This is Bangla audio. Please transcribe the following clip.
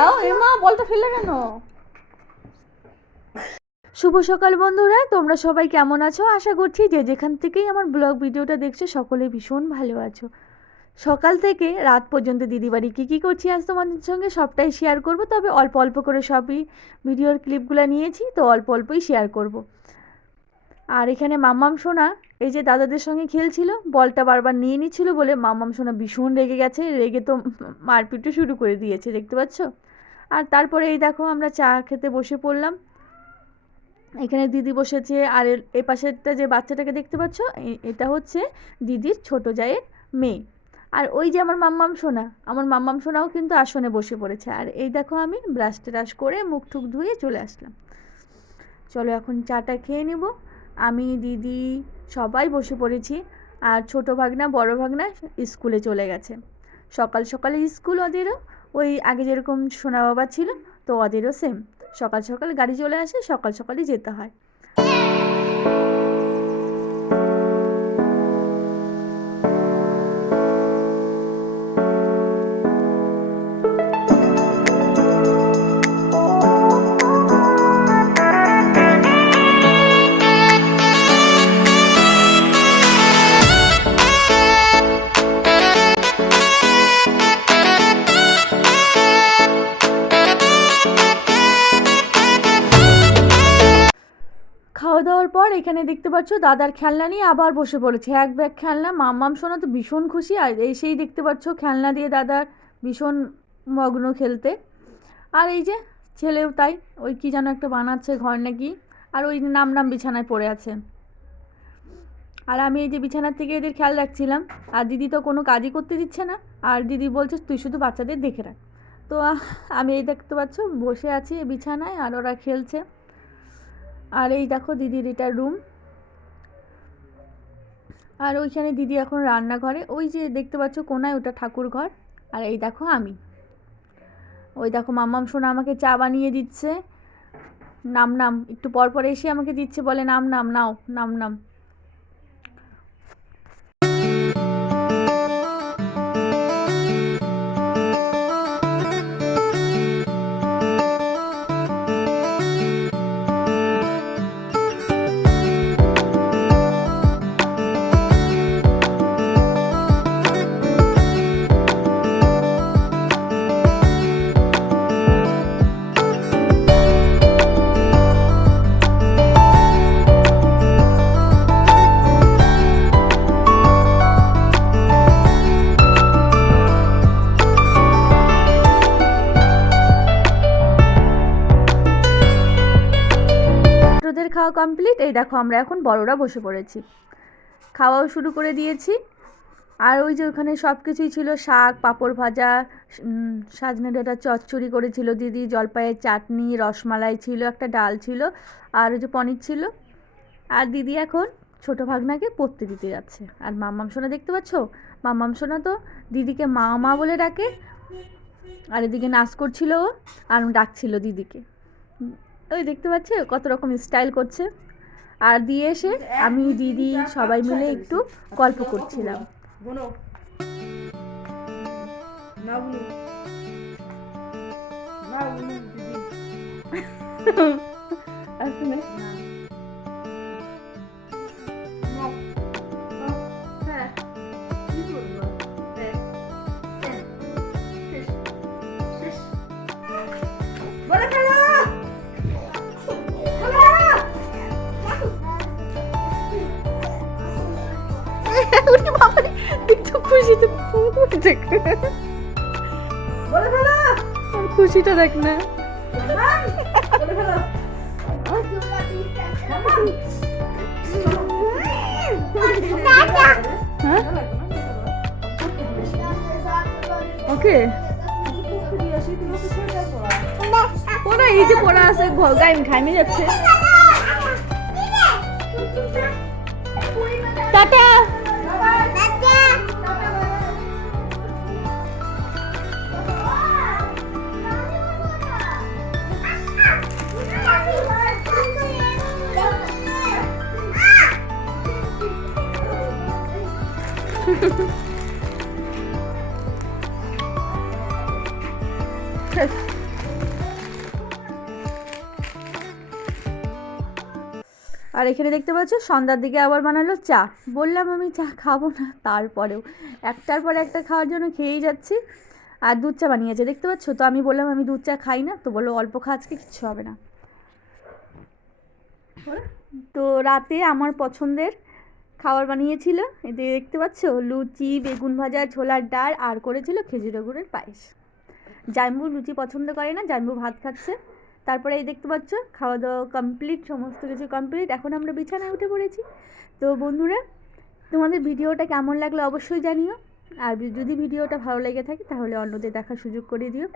দাও, এ মা, বলটা ফেললে কেন? শুভ সকাল বন্ধুরা, তোমরা সবাই কেমন আছো? আশা করছি যে যেখান থেকেই আমার ব্লগ ভিডিওটা দেখছ, সকলে ভীষণ ভালো আছো। সকাল থেকে রাত পর্যন্ত দিদিবাড়ি কী কী করছি আজ তোমাদের সঙ্গে সবটাই শেয়ার করব, তবে অল্প অল্প করে সবই ভিডিওর ক্লিপগুলো নিয়েছি, তো অল্প অল্পই শেয়ার করব। আর এখানে মাম্মাম সোনা, এই যে দাদাদের সঙ্গে খেলছিল, বলটা বারবার নিয়ে নিচ্ছিল বলে মাম্মাম সোনা ভীষণ রেগে গেছে, রেগে তো মারপিটও শুরু করে দিয়েছে, দেখতে পাচ্ছ? আর তারপরে এই দেখো আমরা চা খেতে বসে পড়লাম। এখানে দিদি বসেছে আর এ পাশেরটা যে বাচ্চাটাকে দেখতে পাচ্ছ এটা হচ্ছে দিদির ছোট জায়ের মেয়ে। আর ওই যে আমার মাম্মাম সোনা, আমার মাম্মাম সোনাও কিন্তু আসনে বসে পড়েছে। আর এই দেখো আমি ব্রাশ ট্রাশ করে মুখ টুক ধুয়ে চলে আসলাম। চলো এখন চাটা খেয়ে নেব। আমি, দিদি, সবাই বসে পড়েছি। আর ছোট ভাগনা, বড় ভাগনা স্কুলে চলে গেছে। সকাল সকালে স্কুল ওদেরও ওই আগে যেরকম সোনা বাবা ছিল, তো ওদেরও সেম সকাল সকাল গাড়ি চলে আসে, সকাল সকালই যেতে হয়। খাওয়া দাওয়ার পর এখানে দেখতে পাচ্ছ দাদার খেলনা নিয়ে আবার বসে পড়েছে। এক ব্যাগ খেলনা, মাম্মাম শোনা তো ভীষণ খুশি। আর এসেই দেখতে পাচ্ছ খেলনা দিয়ে দাদার ভীষণ মগ্ন খেলতে। আর এই যে ছেলেও তাই, ওই কি যেন একটা বানাচ্ছে ঘর নাকি। আর ওই নাম নাম বিছানায় পড়ে আছে। আর আমি এই যে বিছানার থেকে এদের খেয়াল রাখছিলাম। আর দিদি তো কোনো কাজই করতে দিচ্ছে না। আর দিদি বলছে, তুই শুধু বাচ্চাদের দেখে রাখ। তো আমি এই দেখতে পাচ্ছ বসে আছি বিছানায় আর ওরা খেলছে। আর এই দেখো দিদির এটা রুম আর ওইখানে দিদি এখন রান্নাঘরে ওই যে দেখতে পাচ্ছ কোনায় ওটা ঠাকুর ঘর। আর এই দেখো আমি। ওই দেখো মাম্মাম শোনা আমাকে চা বানিয়ে দিচ্ছে। নাম নাম। একটু পর পর এসে আমাকে দিচ্ছে বলে, নাম নাম, নাও, নাম নাম। ছোটদের খাওয়া কমপ্লিট এই দেখো আমরা এখন বড়রা বসে পড়েছি। খাওয়াও শুরু করে দিয়েছি। আর ওই যে ওখানে সব কিছুই ছিল, শাক, পাঁপড় ভাজা সাজনে ডাঁটা চচ্চড়ি করেছিল দিদি, জলপাইয়ের চাটনি, রসমালাই ছিল, একটা ডাল ছিল, আর ওই যে পনির ছিল। আর দিদি এখন ছোট ভাগনাকে পড়তে দিতে যাচ্ছে। আর মাম্মাম সোনা দেখতে পাচ্ছ? মাম্মাম সোনা তো দিদিকে মা মা বলে ডাকে। আর এদিকে নাচ করছিল ও, আর ডাকছিল দিদিকে। ওই দেখতে পাচ্ছি? কত রকম স্টাইল করছে। আর দিয়ে এসে আমি দিদি সবাই মিলে একটু গল্প করছিলাম। বোনো দেখ খুশিটা দেখ না ওকে। ওরা এই যে পড়া আছে গায়ে ঘামে যাচ্ছে টাটা। আর এখানে দেখতে পাচ্ছ, সন্ধ্যার দিকে আবার বানালো চা। বললাম আমি চা খাব না, তারপরেও। একটার পর একটা খাওয়ার জন্য খেয়েই যাচ্ছি। আর দুধ চা বানিয়েছে, দেখতে পাচ্ছ? তো আমি বললাম, আমি দুধ চা খাই না। তো বলল, অল্প খা, আজকে কিচ্ছু হবে না। তো রাতে আমার পছন্দের খাবার বানিয়েছিল। এতে দেখতে পাচ্ছ, লুচি, বেগুন ভাজা, ছোলার ডাল, আর করেছিল খেজুরের গুড়ের পায়েস। জাম্বু লুচি পছন্দ করে না, জাম্বু ভাত খাচ্ছে। তারপরে এই দেখতে পাচ্ছ খাওয়া দাওয়া কমপ্লিট সমস্ত কিছু কমপ্লিট এখন আমরা বিছানায় উঠে পড়েছি। তো বন্ধুরা, তোমাদের ভিডিওটা কেমন লাগল অবশ্যই জানিও। আর যদি ভিডিওটা ভালো লেগে থাকে, তাহলে অন্যদের দেখার সুযোগ করে দিও।